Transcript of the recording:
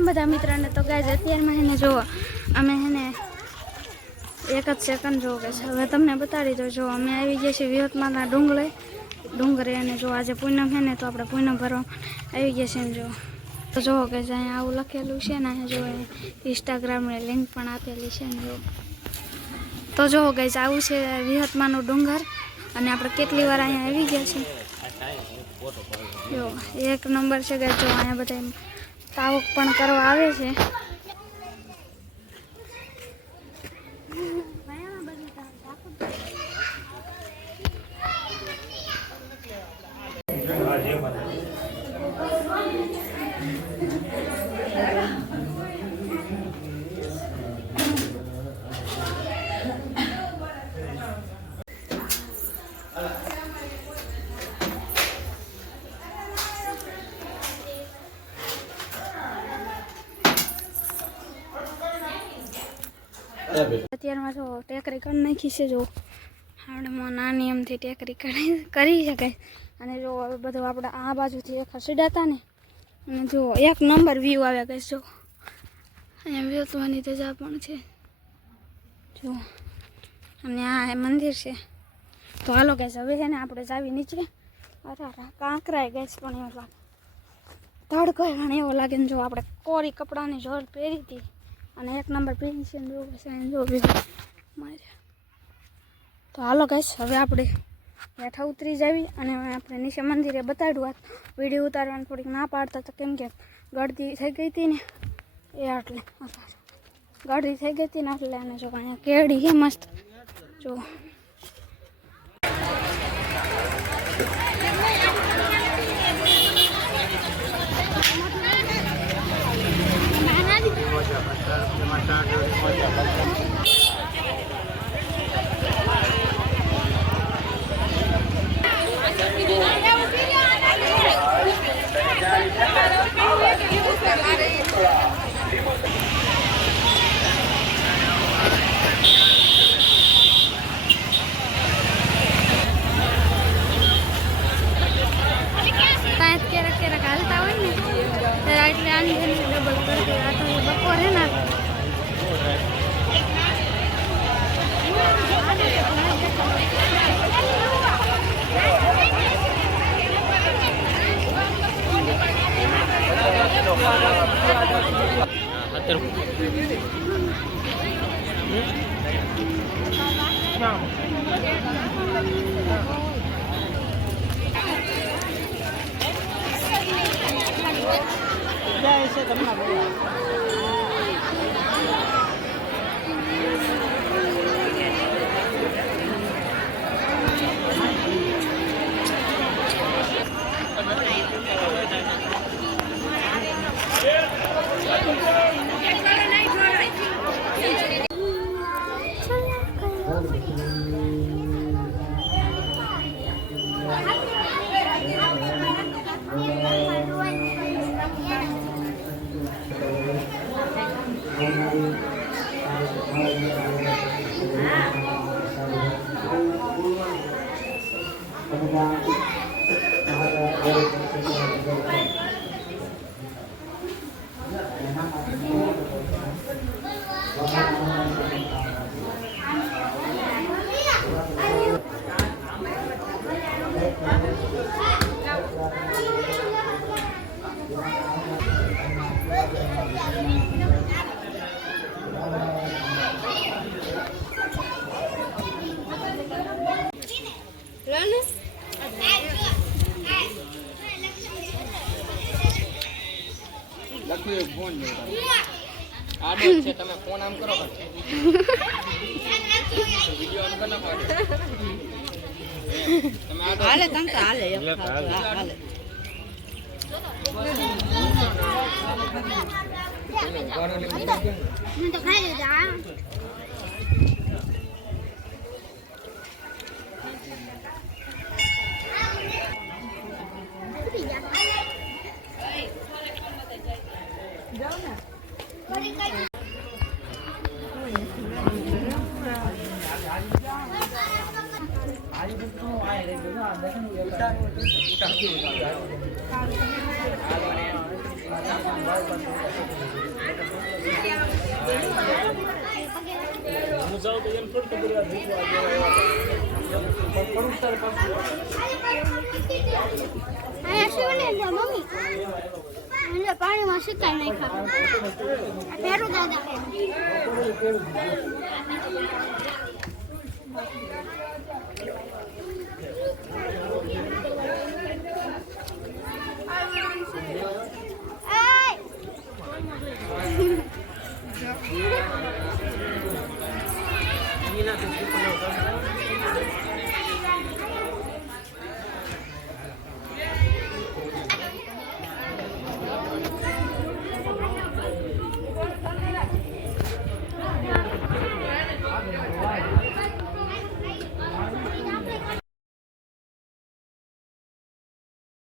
રામ બધા મિત્રોને તો ગાઈસ અત્યારમાં હેને જો અમે હેને એક જ સેકન્ડ જો કે હવે તમને બતાડી દો જો અમે આવી ગયા છીએ વિહતમાના ડુંગરે અને જો આજે પૂનમ છે ને તો આપણે પૂનમ ભરવા આવી ગયા છીએ જો તો જો કે અહીંયા આવું લખેલું છે ને જો ઇન્સ્ટાગ્રામની લિંક પણ આપેલી છે ને જો તો જો ગાઈસ આવું છે વિહતમાનું ડુંગર અને આપણે કેટલી વાર અહીંયા આવી ગયા છીએ જો એક નંબર છે ગાઈસ જો અહીંયા બધા તાવક પણ કરવા આવે છે અત્યારમાં જો ટેકરી કરી નાખી છે જો આપણે નાની એમથી ટેકરી કરી શકાય અને જો હવે બધું આપણે આ બાજુથી એક સીડાતા ને અને જો એક નંબર વ્યૂ આવ્યા કઈ જો અહીંયા વ્યૂવાની તેજા પણ છે જો અને આ મંદિર છે તો હાલો ગેસ હવે છે ને આપણે જાવી નીચે અરે કાંકરાય ગેસ પણ એવું લાગે તડકો પણ એવો લાગે ને જો આપણે કોરી કપડાની જોર પહેરી હતી અને એક નંબર પેન્શન જો મારે તો હાલો ગાઈસ હવે આપણે બેઠા ઉતરી જાવી અને આપણે નીચે મંદિરે બતાડ્યું વિડીયો ઉતારવાની થોડીક ના પાડતા હતા કેમ કે ગળદી થઈ ગઈ હતી ને એ આટલે ગળદી થઈ ગઈ હતી ને એટલે અને જો અહીંયા કેળી છે મસ્ત જો ફોન આડો છે તમે ફોન આમ કરો વિડિયો આમ કરના પાડે તમે આડો હાલે તમ તો હાલે હાલે હું તો ખાઈ લેજા મમ્મી પાણીમાં શીખાઈ નાખ્યા ફેરું દાદા